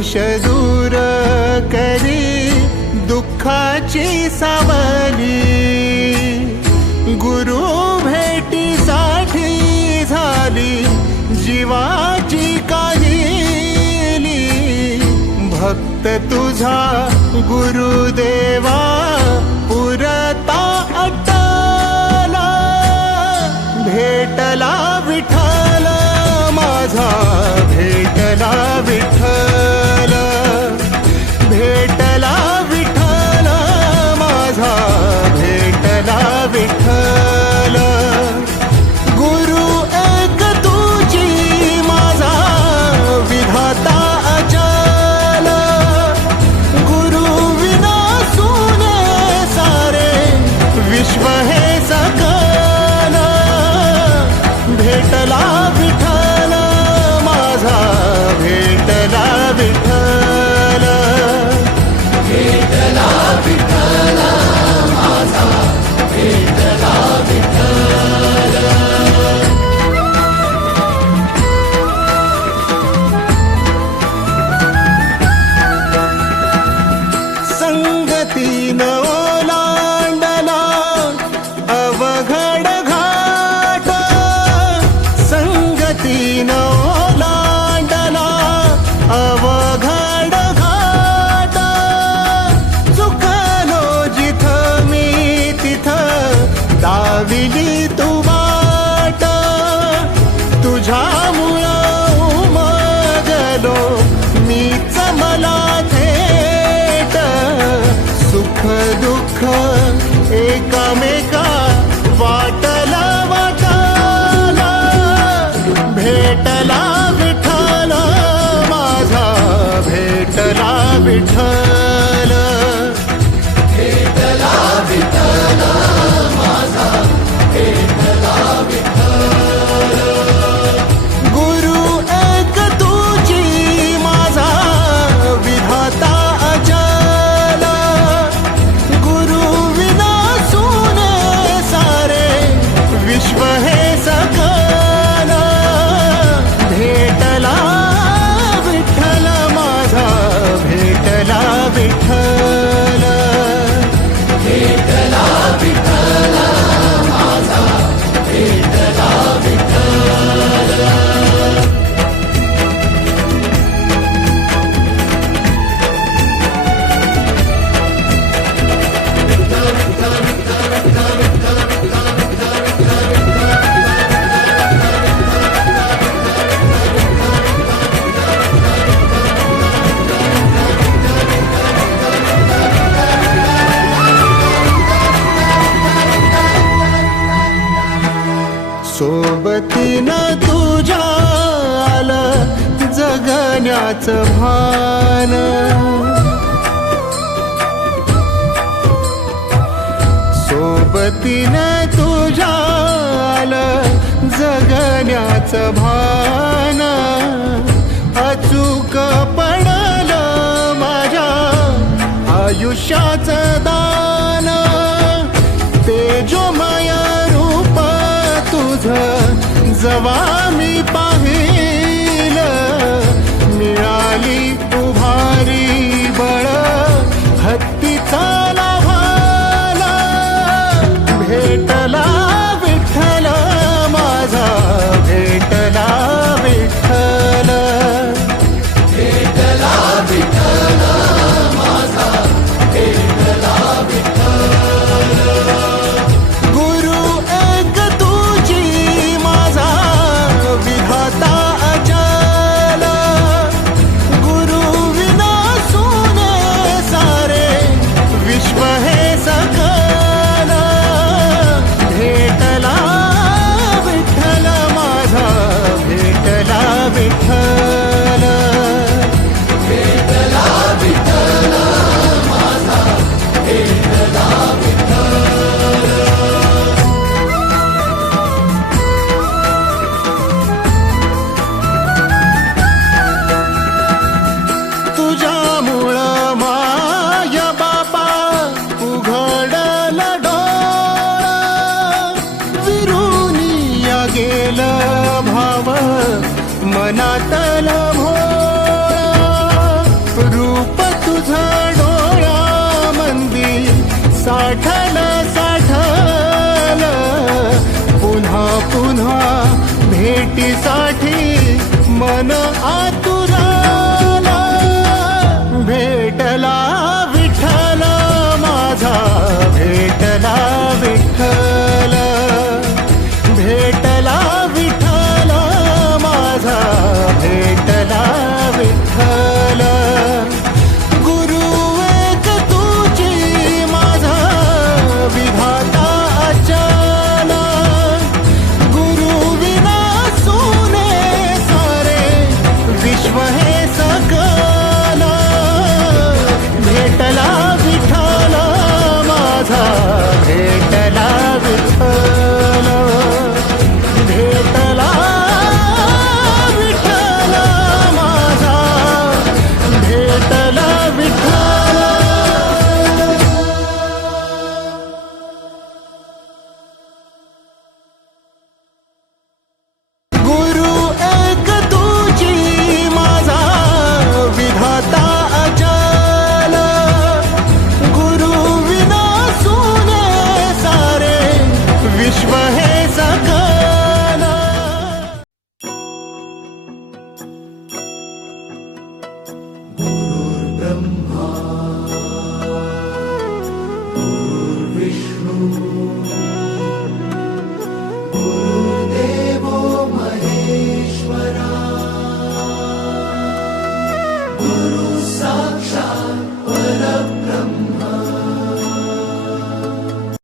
विष दूर करी दुःखाची सावली, गुरु भेटीसाठी झाली जीवाची काहिली। भक्त तुझा गुरुदेवा पुरता अटला, भेटला विठ्ठल माझा, भेटला विठ्ठल, भेटला विठ्ठल माझा, भेटला विठ्ठल। गुरु एक तुझी माझा विधाता अचल, गुरु विना सुने सारे विश्व हे सकल। भेटला विठ्ठल माझा, भेटला विठ्ठल, भेटला विठ्ठल माझा, भेटला विठ्ठल। संगतीन ओलांडला अवघड घाट, संगतीन ओलांडला अवघड घाट। चुकलो जिथं मी तिथं दाविली तू वाट, तुझ्यामुळं उमगलो मीच मला थेट। सुख दुःख एकामेका वाटला वाटाला, भेटला विठ्ठल माझा, भेटला विठ्ठल, भेटला विठ्ठल माझा, भेटला विठ्ठल। गुरु एक तुझी माझा विधाता अचल, गुरु विना सुने सारे विश्व हे सकल। भेटला विठ्ठल माझा, भेटला विठ्ठल, भेटला विठ्ठल माझा, भेटला विठ्ठल। सोबतीनं तुझ्या आलं जगण्याचं भान, सोबतीनं तुझ्या आलं जगण्याचं भान। अचूक पडलं माझ्या आयुष्याचं दान, तेजोमय रूप तुझं जवा मी पाहिलं, मिळाली उभारी बळ हत्तीचा लाभाला। भेटला विठ्ठल माझा, भेटला विठ्ठल, भेटला विठ्ठल माझा, भेटला विठ्ठल। गुरु एक तुझी माझा विधाता अचल, गुरु विना सुने सारे विश्व हे सकल। भेटला विठ्ठल माझा, भेटला विठ्ठल, भेटला विठ्ठल माझा, भेटला विठ्ठल। तुझ्यामुळं माय बापा उघडलं डोळं, विरुनिया गेलं भाव मनातलं भोळ। पुन्हा भेटीसाठी मन आतुराला. भेटला विठ्ठल माझा, भेटला विठ्ठल, भेटला विठ्ठल माझा, भेटला विठ्ठल. गुरु एक तुझी माझा विधाता अचल. गुरु विना सोने सारे विश्व हे सकल. भेटला विठ्ठल माझा, भेटला विठ्ठल, भेटला विठ्ठल माझा, भेटला विठ्ठल. गुरु एक तुझी माझा विधाता अचल. गुरु विना सोने सारे विश्व हे सकल. गुरुर्ब्रह्मा